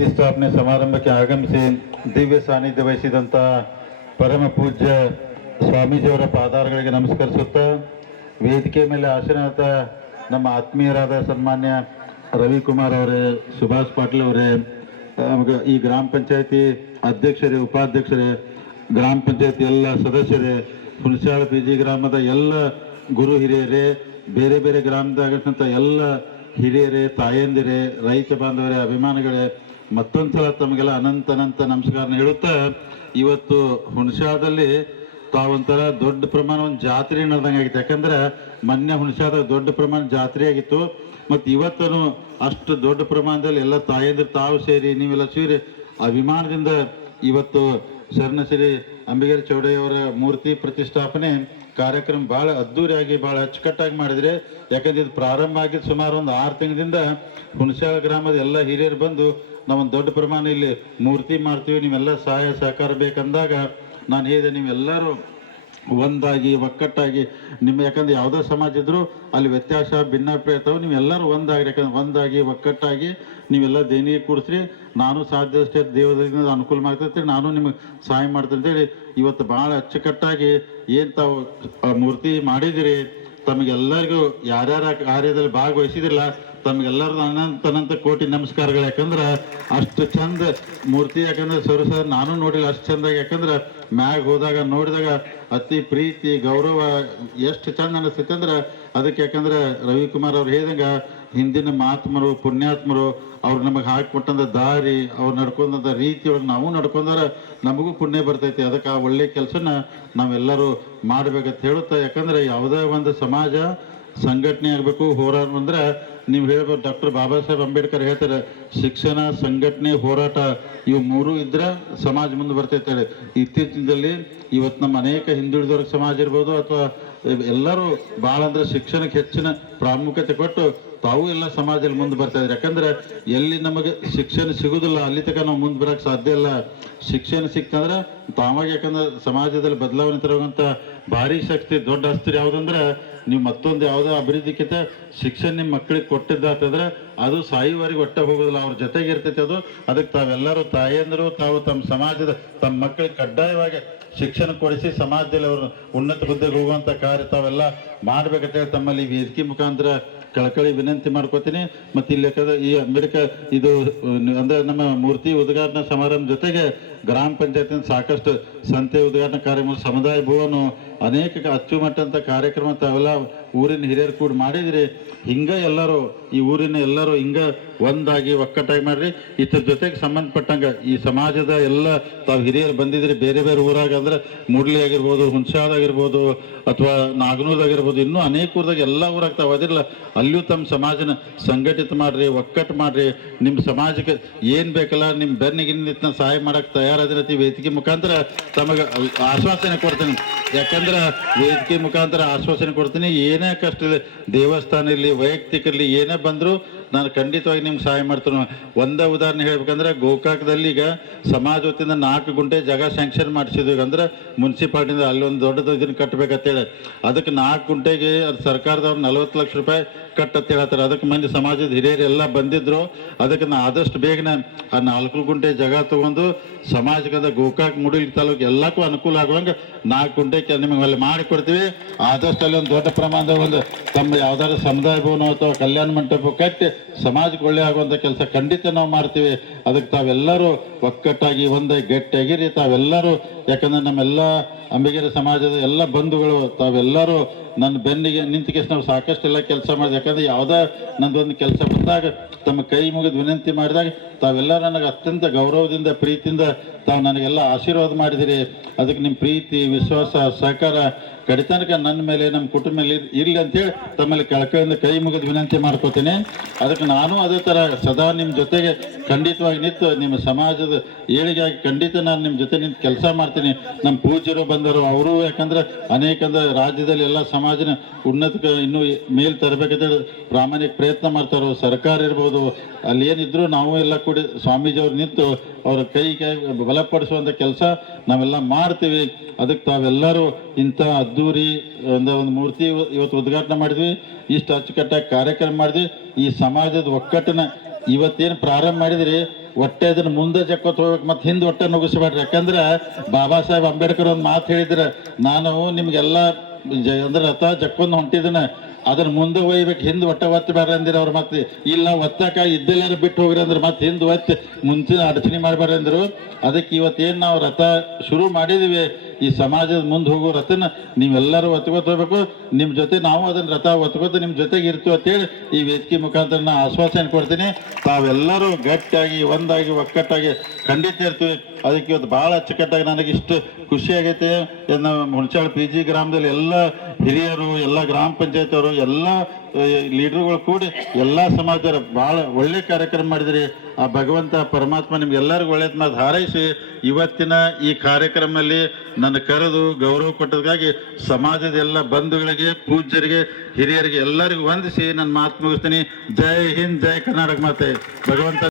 ಪ್ರತಿಷ್ಠಾಪನೆ ಸಮಾರಂಭಕ್ಕೆ ಆಗಮಿಸಿ ದಿವ್ಯ ಸಾನ್ನಿಧ್ಯ ವಹಿಸಿದಂಥ ಪರಮ ಪೂಜ್ಯ ಸ್ವಾಮೀಜಿಯವರ ಪಾದಾರಗಳಿಗೆ ನಮಸ್ಕರಿಸುತ್ತಾ ವೇದಿಕೆ ಮೇಲೆ ಆಸೀನರಾದ ನಮ್ಮ ಆತ್ಮೀಯರಾದ ಸನ್ಮಾನ್ಯ ರವಿಕುಮಾರ್ ಅವರೇ, ಸುಭಾಷ್ ಪಾಟೀಲ್ ಅವರೇ, ಈ ಗ್ರಾಮ ಪಂಚಾಯತಿ ಅಧ್ಯಕ್ಷರೇ, ಉಪಾಧ್ಯಕ್ಷರೇ, ಗ್ರಾಮ ಪಂಚಾಯತಿ ಎಲ್ಲ ಸದಸ್ಯರೇ, ಹುಣಸಾಳ PG ಗ್ರಾಮದ ಎಲ್ಲ ಗುರು ಹಿರಿಯರೇ, ಬೇರೆ ಬೇರೆ ಗ್ರಾಮದಾಗಂತ ಎಲ್ಲ ಹಿರಿಯರೇ, ತಾಯಂದಿರೇ, ರೈತ ಬಾಂಧವರೇ, ಅಭಿಮಾನಿಗಳೇ, ಮತ್ತೊಂದು ಸಲ ತಮಗೆಲ್ಲ ಅನಂತ ನಮಸ್ಕಾರನ ಹೇಳುತ್ತಾ, ಇವತ್ತು ಹುಣಸಾಳದಲ್ಲಿ ತಾವೊಂಥರ ದೊಡ್ಡ ಪ್ರಮಾಣ ಒಂದು ಜಾತ್ರೆ ನಡೆದಂಗೆ ಆಗಿತ್ತು. ಯಾಕಂದ್ರೆ ಮೊನ್ನೆ ಹುಣಸಾಳದಾಗ ದೊಡ್ಡ ಪ್ರಮಾಣ ಜಾತ್ರೆ ಆಗಿತ್ತು. ಮತ್ತು ಇವತ್ತೂ ಅಷ್ಟು ದೊಡ್ಡ ಪ್ರಮಾಣದಲ್ಲಿ ಎಲ್ಲ ತಾಯಂದಿರು ತಾವು ಸೇರಿ ನೀವೆಲ್ಲ ಸೇರಿ ಅಭಿಮಾನದಿಂದ ಇವತ್ತು ಶರಣಶ್ರೀ ಅಂಬಿಗರ ಚೌಡಯ್ಯವರ ಮೂರ್ತಿ ಪ್ರತಿಷ್ಠಾಪನೆ ಕಾರ್ಯಕ್ರಮ ಭಾಳ ಅದ್ದೂರಿಯಾಗಿ ಭಾಳ ಅಚ್ಚುಕಟ್ಟಾಗಿ ಮಾಡಿದರೆ. ಯಾಕಂದ್ರೆ ಇದು ಪ್ರಾರಂಭ ಆಗಿದ್ದು ಸುಮಾರು ಒಂದು 6 ತಿಂಗಳಿಂದ ಹುಣಸಾಳ ಗ್ರಾಮದ ಎಲ್ಲ ಹಿರಿಯರು ಬಂದು ನಾವೊಂದು ದೊಡ್ಡ ಪ್ರಮಾಣ ಇಲ್ಲಿ ಮೂರ್ತಿ ಮಾಡ್ತೀವಿ, ನೀವೆಲ್ಲ ಸಹಾಯ ಸಹಕಾರ ಬೇಕಂದಾಗ ನಾನು ಹೇಳಿದೆ, ನೀವೆಲ್ಲರೂ ಒಂದಾಗಿ ಒಕ್ಕಟ್ಟಾಗಿ ಯಾಕಂದ್ರೆ ಯಾವುದೇ ಸಮಾಜ ಇದ್ರೂ ಅಲ್ಲಿ ವ್ಯತ್ಯಾಸ ಭಿನ್ನಾಭಿಪ್ರಾಯ ಇರ್ತಾವೆ, ನೀವೆಲ್ಲರೂ ಒಂದಾಗಿ, ಯಾಕಂದ್ರೆ ಒಂದಾಗಿ ಒಕ್ಕಟ್ಟಾಗಿ ನೀವೆಲ್ಲ ದೇಣಿಗೆ ಕೂಡಿಸ್ರಿ, ನಾನು ಸಾಧ್ಯದಷ್ಟೇ ದೇವರಿಂದ ಅನುಕೂಲ ಮಾಡ್ತೈತೆ, ನಾನು ನಿಮಗೆ ಸಹಾಯ ಮಾಡ್ತೀನಿ ಅಂತೇಳಿ ಇವತ್ತು ಭಾಳ ಅಚ್ಚುಕಟ್ಟಾಗಿ ಏನು ತಾವು ಮೂರ್ತಿ ಮಾಡಿದಿರಿ. ತಮಗೆಲ್ಲರಿಗೂ ಯಾರ್ಯಾರ ಕಾರ್ಯದಲ್ಲಿ ಭಾಗವಹಿಸಿದಿಲ್ಲ ತಮಗೆಲ್ಲರಿಗೂ ಅನಂತ ಕೋಟಿ ನಮಸ್ಕಾರಗಳು. ಯಾಕಂದ್ರೆ ಅಷ್ಟು ಚಂದ ಮೂರ್ತಿ, ಯಾಕಂದ್ರೆ ಸರ್ ನಾನು ನೋಡಿಲ್ಲ ಅಷ್ಟು ಚಂದಾಗಿ. ಯಾಕಂದ್ರೆ ಮ್ಯಾಗ ಹೋದಾಗ ನೋಡಿದಾಗ ಅತಿ ಪ್ರೀತಿ ಗೌರವ ಎಷ್ಟು ಚಂದ ಅನಿಸ್ತೈತೆ ಅಂದ್ರೆ ಅದಕ್ಕೆ. ಯಾಕಂದ್ರೆ ರವಿಕುಮಾರ್ ಅವ್ರು ಹೇಳಿದಂಗ ಹಿಂದಿನ ಮಹಾತ್ಮರು ಪುಣ್ಯಾತ್ಮರು ಅವ್ರು ನಮಗೆ ಹಾಕಿಕೊಟ್ಟಂಥ ದಾರಿ, ಅವ್ರು ನಡ್ಕೊಂಡಂಥ ರೀತಿ ಒಳಗೆ ನಾವು ನಡ್ಕೊಂಡಾರ ನಮಗೂ ಪುಣ್ಯ ಬರ್ತೈತಿ. ಅದಕ್ಕೆ ಆ ಒಳ್ಳೆ ಕೆಲಸನ ನಾವೆಲ್ಲರೂ ಮಾಡಬೇಕಂತ ಹೇಳುತ್ತಾ, ಯಾಕಂದ್ರೆ ಯಾವುದೇ ಒಂದು ಸಮಾಜ ಸಂಘಟನೆ ಆಗಬೇಕು, ಹೋರಾಟ ಅಂದ್ರೆ ನೀವು ಹೇಳ್ಬೋದು, ಡಾಕ್ಟರ್ ಬಾಬಾ ಸಾಹೇಬ್ ಅಂಬೇಡ್ಕರ್ ಹೇಳ್ತಾರೆ, ಶಿಕ್ಷಣ, ಸಂಘಟನೆ, ಹೋರಾಟ ಇವು ಮೂರು ಇದ್ರೆ ಸಮಾಜ ಮುಂದೆ ಬರ್ತೈತೆ. ಇತ್ತೀಚಿನಲ್ಲಿ ಇವತ್ತು ನಮ್ಮ ಅನೇಕ ಹಿಂದುಳಿದವ್ರ ಸಮಾಜ ಇರ್ಬೋದು ಅಥವಾ ಎಲ್ಲರೂ ಭಾಳ ಅಂದ್ರೆ ಶಿಕ್ಷಣಕ್ಕೆ ಹೆಚ್ಚಿನ ಪ್ರಾಮುಖ್ಯತೆ ಕೊಟ್ಟು ತಾವು ಎಲ್ಲ ಸಮಾಜದಲ್ಲಿ ಮುಂದೆ ಬರ್ತಾ ಇದ್ದಾರೆ. ಯಾಕಂದ್ರೆ ಎಲ್ಲಿ ನಮಗೆ ಶಿಕ್ಷಣ ಸಿಗುದಿಲ್ಲ ಅಲ್ಲಿ ತನಕ ನಾವು ಮುಂದೆ ಬರೋಕ್ಕೆ ಸಾಧ್ಯ ಇಲ್ಲ. ಶಿಕ್ಷಣ ಸಿಕ್ತಂದ್ರೆ ತಾವಾಗಿ, ಯಾಕಂದ್ರೆ ಸಮಾಜದಲ್ಲಿ ಬದಲಾವಣೆ ತರುವಂಥ ಭಾರಿ ಶಕ್ತಿ ದೊಡ್ಡ ಅಸ್ತ್ರ ಯಾವುದಂದ್ರೆ ನೀವು ಮತ್ತೊಂದು ಯಾವುದೋ ಅಭಿವೃದ್ಧಿಕ್ಕಿಂತ ಶಿಕ್ಷಣ ನಿಮ್ಮ ಮಕ್ಕಳಿಗೆ ಕೊಟ್ಟಿದ್ದಾತಂದ್ರೆ ಅದು ಸಾಯುವವರೆಗೆ ಒಟ್ಟ ಹೋಗೋದಿಲ್ಲ, ಅವ್ರ ಜೊತೆಗೆ ಇರ್ತೈತೆ ಅದು. ಅದಕ್ಕೆ ತಾವೆಲ್ಲರೂ ತಾಯಂದರು ತಾವು ತಮ್ಮ ಸಮಾಜದ ತಮ್ಮ ಮಕ್ಕಳಿಗೆ ಕಡ್ಡಾಯವಾಗಿ ಶಿಕ್ಷಣ ಕೊಡಿಸಿ ಸಮಾಜದಲ್ಲಿ ಅವರು ಉನ್ನತ ಹುದ್ದೆಗೆ ಹೋಗುವಂಥ ಕಾರ್ಯ ತಾವೆಲ್ಲ ಮಾಡ್ಬೇಕಂತೇಳಿ ತಮ್ಮಲ್ಲಿ ವೇದಿಕೆ ಮುಖಾಂತರ ಕಳಕಳಿ ವಿನಂತಿ ಮಾಡ್ಕೋತೀನಿ. ಮತ್ತು ಇಲ್ಲಿ ಈ ಅಂಬೇಡ್ಕರ್ ಇದು ಅಂದ್ರೆ ನಮ್ಮ ಮೂರ್ತಿ ಉದ್ಘಾಟನಾ ಸಮಾರಂಭ ಜೊತೆಗೆ ಗ್ರಾಮ ಪಂಚಾಯತಿನ ಸಾಕಷ್ಟು ಸಂತೆ ಉದ್ಘಾಟನಾ ಕಾರ್ಯಕ್ರಮ, ಸಮುದಾಯ ಭವನ, ಅನೇಕ ಅಚ್ಚುಮಟ್ಟಂಥ ಕಾರ್ಯಕ್ರಮ ತಾವೆಲ್ಲ ಊರಿನ ಹಿರಿಯರು ಕೂಡ ಮಾಡಿದ್ರಿ. ಹಿಂಗೆ ಎಲ್ಲರೂ ಈ ಊರಿನ ಎಲ್ಲರೂ ಹಿಂಗೆ ಒಂದಾಗಿ ಒಕ್ಕಟ್ಟಾಗಿ ಮಾಡ್ರಿ. ಇದ್ರ ಜೊತೆಗೆ ಸಂಬಂಧಪಟ್ಟಂಗೆ ಈ ಸಮಾಜದ ಎಲ್ಲ ತಾವು ಹಿರಿಯರು ಬಂದಿದ್ರಿ ಬೇರೆ ಬೇರೆ ಊರಾಗ, ಅಂದ್ರೆ ಮೂಡ್ಲಿ ಆಗಿರ್ಬೋದು, ಹುಣಸಾಳಾಗಿರ್ಬೋದು ಅಥವಾ ನಾಗನೂರಾಗಿರ್ಬೋದು, ಇನ್ನೂ ಅನೇಕ ಊರದಾಗ ಎಲ್ಲ ಊರಾಗ ತಾವು ಅದಿರಲ್ಲ, ಅಲ್ಲಿಯೂ ತಮ್ಮ ಸಮಾಜನ ಸಂಘಟಿತ ಮಾಡ್ರಿ, ಒಕ್ಕಟ್ಟು ಮಾಡ್ರಿ. ನಿಮ್ಮ ಸಮಾಜಕ್ಕೆ ಏನು ಬೇಕಲ್ಲ ನಿಮ್ಮ ಬೆನ್ನಿಗೆ ನಿಂತ ಸಹಾಯ ಮಾಡಕ್ಕೆ ತಯಾರಾದಿರತ್ತಿ. ವೇದಿಕೆ ಮುಖಾಂತರ ತಮಗೆ ಆಶ್ವಾಸನೆ ಕೊಡ್ತೀನಿ. ಯಾಕಂದ್ರೆ ವೇದಿಕೆ ಮುಖಾಂತರ ಆಶ್ವಾಸನೆ ಕೊಡ್ತೀನಿ, ಏನೇ ಕಷ್ಟ ಇದೆ, ದೇವಸ್ಥಾನ ಇರಲಿ, ವೈಯಕ್ತಿಕ ಇರಲಿ, ಏನೇ ಬಂದರೂ ನಾನು ಖಂಡಿತವಾಗಿ ನಿಮ್ಗೆ ಸಹಾಯ ಮಾಡ್ತೀನಿ. ಒಂದೇ ಉದಾಹರಣೆ ಹೇಳ್ಬೇಕಂದ್ರೆ ಗೋಕಾಕದಲ್ಲಿ ಈಗ ಸಮಾಜ ವತಿಯಿಂದ 4 ಗುಂಟೆ ಜಾಗ ಸ್ಯಾಂಕ್ಷನ್ ಮಾಡಿಸಿದ್ವಿ. ಅಂದ್ರೆ ಮುನ್ಸಿಪಾಲ್ಟಿಯಿಂದ ಅಲ್ಲೊಂದು ದೊಡ್ಡದು ಇದನ್ನು ಕಟ್ಟಬೇಕಂತೇಳಿ ಅದಕ್ಕೆ 4 ಗುಂಟೆಗೆ ಅದು ಸರ್ಕಾರದವ್ರು 40 ಲಕ್ಷ ರೂಪಾಯಿ ಕಟ್ಟಂತ ಹೇಳ್ತಾರೆ. ಅದಕ್ಕೆ ಮಂದಿ ಸಮಾಜದ ಹಿರಿಯರು ಎಲ್ಲ ಬಂದಿದ್ರು. ಅದಕ್ಕೆ ನಾ ಆದಷ್ಟು ಬೇಗನೆ ಆ 4 ಗುಂಟೆ ಜಾಗ ತಗೊಂಡು ಸಮಾಜಕ್ಕೆ ಗೋಕಾಕ್ ಮುಡಿಲ್ ತಾಲೂಕು ಎಲ್ಲಕ್ಕೂ ಅನುಕೂಲ ಆಗುವಂಗೆ 4 ಗುಂಟೆ ನಿಮಗೆ ಅಲ್ಲಿ ಮಾಡಿಕೊಡ್ತೀವಿ. ಆದಷ್ಟು ಅಲ್ಲಿ ಒಂದು ದೊಡ್ಡ ಪ್ರಮಾಣದ ಒಂದು ತಮ್ಮ ಯಾವ್ದಾದ್ರು ಸಮುದಾಯ ಭವನ ಅಥವಾ ಕಲ್ಯಾಣ ಮಂಟಪ ಕಟ್ಟಿ ಸಮಾಜಕ್ಕೆ ಒಳ್ಳೆ ಆಗುವಂಥ ಕೆಲಸ ಖಂಡಿತ ನಾವು ಮಾಡ್ತೀವಿ. ಅದಕ್ಕೆ ತಾವೆಲ್ಲರೂ ಒಕ್ಕಟ್ಟಾಗಿ ಒಂದಾಗಿ ಗಟ್ಟಿಯಾಗಿರಿ ತಾವೆಲ್ಲರೂ. ಯಾಕಂದ್ರೆ ನಮ್ಮೆಲ್ಲ ಅಂಬಿಗರ ಸಮಾಜದ ಎಲ್ಲ ಬಂಧುಗಳು ತಾವೆಲ್ಲರೂ ನನ್ನ ಬೆನ್ನಿಗೆ ನಿಂತಿಕೆ ನಾವು ಸಾಕಷ್ಟೆಲ್ಲ ಕೆಲಸ ಮಾಡಿದೆ. ಯಾಕಂದ್ರೆ ಯಾವುದೇ ನಂದೊಂದು ಕೆಲಸ ಬಂದಾಗ ತಮ್ಮ ಕೈ ಮುಗಿದು ವಿನಂತಿ ಮಾಡಿದಾಗ ತಾವೆಲ್ಲ ನನಗೆ ಅತ್ಯಂತ ಗೌರವದಿಂದ ಪ್ರೀತಿಯಿಂದ ತಾವು ನನಗೆಲ್ಲ ಆಶೀರ್ವಾದ ಮಾಡಿದಿರಿ. ಅದಕ್ಕೆ ನಿಮ್ಮ ಪ್ರೀತಿ ವಿಶ್ವಾಸ ಸಹಕಾರ ಕಡಿತನಕ ನನ್ನ ಮೇಲೆ ನಮ್ಮ ಕುಟುಂಬ ಮೇಲೆ ಇರಲಿ ಅಂತೇಳಿ ತಮ್ಮಲ್ಲಿ ಕಳಕಳಿಯಿಂದ ಕೈ ಮುಗಿದು ವಿನಂತಿ ಮಾಡ್ಕೋತೀನಿ. ಅದಕ್ಕೆ ನಾನು ಅದೇ ಥರ ಸದಾ ನಿಮ್ಮ ಜೊತೆಗೆ ಖಂಡಿತವಾಗಿ ನಿಂತು ನಿಮ್ಮ ಸಮಾಜದ ಏಳಿಗೆಯಾಗಿ ಖಂಡಿತ ನಾನು ನಿಮ್ಮ ಜೊತೆ ನಿಂತು ಕೆಲಸ ಮಾಡ್ತೀನಿ. ನಮ್ಮ ಪೂಜ್ಯರು ಬಂದರು, ಅವರು ಯಾಕಂದ್ರೆ ಅನೇಕ ರಾಜ್ಯದಲ್ಲಿ ಎಲ್ಲ ಸಮಾಜನ ಉನ್ನತ ಇನ್ನೂ ಮೇಲ್ ತರಬೇಕಂತೇಳಿ ಪ್ರಾಮಾಣಿಕ ಪ್ರಯತ್ನ ಮಾಡ್ತಾರೋ. ಸರ್ಕಾರ ಇರ್ಬೋದು, ಅಲ್ಲಿ ಏನಿದ್ರು ನಾವು ಎಲ್ಲ ಕೂಡಿ ಸ್ವಾಮೀಜಿಯವ್ರು ನಿಂತು ಅವರ ಕೈ ಬಲಪಡಿಸುವಂಥ ಕೆಲಸ ನಾವೆಲ್ಲ ಮಾಡ್ತೀವಿ. ಅದಕ್ಕೆ ತಾವೆಲ್ಲರೂ ಇಂಥ ಅದ್ದೂರಿ ಒಂದು ಮೂರ್ತಿ ಇವತ್ತು ಉದ್ಘಾಟನೆ ಮಾಡಿದ್ವಿ, ಇಷ್ಟು ಅಚ್ಚುಕಟ್ಟಾಗಿ ಕಾರ್ಯಕ್ರಮ ಮಾಡಿದ್ವಿ. ಈ ಸಮಾಜದ ಒಕ್ಕಟ್ಟನ್ನ ಇವತ್ತೇನು ಪ್ರಾರಂಭ ಮಾಡಿದ್ರಿ ಒಟ್ಟೆ ಅದನ್ನ ಮುಂದೆ ಜಕ್ಕೋತ್ ಹೋಗ್ಬೇಕು ಮತ್ತು ಹಿಂದೆ ಒಟ್ಟೆ ನುಗ್ಗಿಸ್ಬೇಡ್ರಿ. ಯಾಕಂದ್ರೆ ಬಾಬಾ ಸಾಹೇಬ್ ಅಂಬೇಡ್ಕರ್ ಒಂದು ಮಾತು ಹೇಳಿದ್ರೆ, ನಾನು ನಿಮ್ಗೆಲ್ಲ ಅಂದ್ರೆ ರಥ ಜಕ್ಕೊಂದು ಹೊಂಟಿದ್ದನ ಅದನ್ನ ಮುಂದೆ ಒಯ್ಬೇಕು, ಹಿಂದೆ ಒಟ್ಟ ಒತ್ತಬೇಡ್ರಿ ಅಂದಿರ ಅವ್ರು. ಮತ್ತೆ ಇಲ್ಲ ಒತ್ತಕ ಇದ್ದೆಲ್ಲಾರು ಬಿಟ್ಟು ಹೋಗ್ರಿ ಅಂದ್ರೆ ಮತ್ತೆ ಹಿಂದೆ ಒತ್ತಿ ಮುಂಚಿನ ಅಡಚಣೆ ಮಾಡಬೇಡ್ರಿ ಅಂದರು. ಅದಕ್ಕೆ ಇವತ್ತೇನು ನಾವು ರಥ ಶುರು ಮಾಡಿದ್ವಿ, ಈ ಸಮಾಜದ ಮುಂದೆ ಹೋಗೋ ರಥನ ನೀವೆಲ್ಲರೂ ಒತ್ಕೋತ ಹೋಗ್ಬೇಕು. ನಿಮ್ಮ ಜೊತೆ ನಾವು ಅದನ್ನ ರಥ ಒತ್ಕೋತ ನಿಮ್ಮ ಜೊತೆಗೆ ಇರ್ತೀವಿ ಅಂತೇಳಿ ಈ ವೇದಿಕೆ ಮುಖಾಂತರ ನಾ ಆಶ್ವಾಸನೆ ಕೊಡ್ತೀನಿ. ತಾವೆಲ್ಲರೂ ಗಟ್ಟಿಯಾಗಿ ಒಂದಾಗಿ ಒಕ್ಕಟ್ಟಾಗಿ ಖಂಡಿತ ಇರ್ತೀವಿ. ಅದಕ್ಕೆ ಇವತ್ತು ಭಾಳ ಅಚ್ಚುಕಟ್ಟಾಗಿ ನನಗೆ ಇಷ್ಟು ಖುಷಿ ಆಗೈತೆ. ನಮ್ಮ ಹುಣಸಾಳ PG ಗ್ರಾಮದಲ್ಲಿ ಎಲ್ಲ ಹಿರಿಯರು, ಎಲ್ಲ ಗ್ರಾಮ ಪಂಚಾಯತ್ ಅವರು, ಎಲ್ಲ ಲೀಡರ್ಗಳು ಕೂಡಿ ಎಲ್ಲ ಸಮಾಜದವರು ಭಾಳ ಒಳ್ಳೆ ಕಾರ್ಯಕ್ರಮ ಮಾಡಿದ್ರಿ. ಆ ಭಗವಂತ ಪರಮಾತ್ಮ ನಿಮ್ಗೆಲ್ಲರಿಗೂ ಒಳ್ಳೇದು ಮಾತು ಹಾರೈಸಿ ಇವತ್ತಿನ ಈ ಕಾರ್ಯಕ್ರಮದಲ್ಲಿ ನನ್ನ ಕರೆದು ಗೌರವ ಕೊಟ್ಟದಕ್ಕಾಗಿ ಸಮಾಜದ ಎಲ್ಲ ಬಂಧುಗಳಿಗೆ, ಪೂಜ್ಯರಿಗೆ, ಹಿರಿಯರಿಗೆ ಎಲ್ಲರಿಗೂ ವಂದಿಸಿ ನನ್ನ ಮಾತು ಮುಗಿಸ್ತೀನಿ. ಜೈ ಹಿಂದ್, ಜೈ ಕರ್ನಾಟಕ ಮಾತೆ. ಭಗವಂತ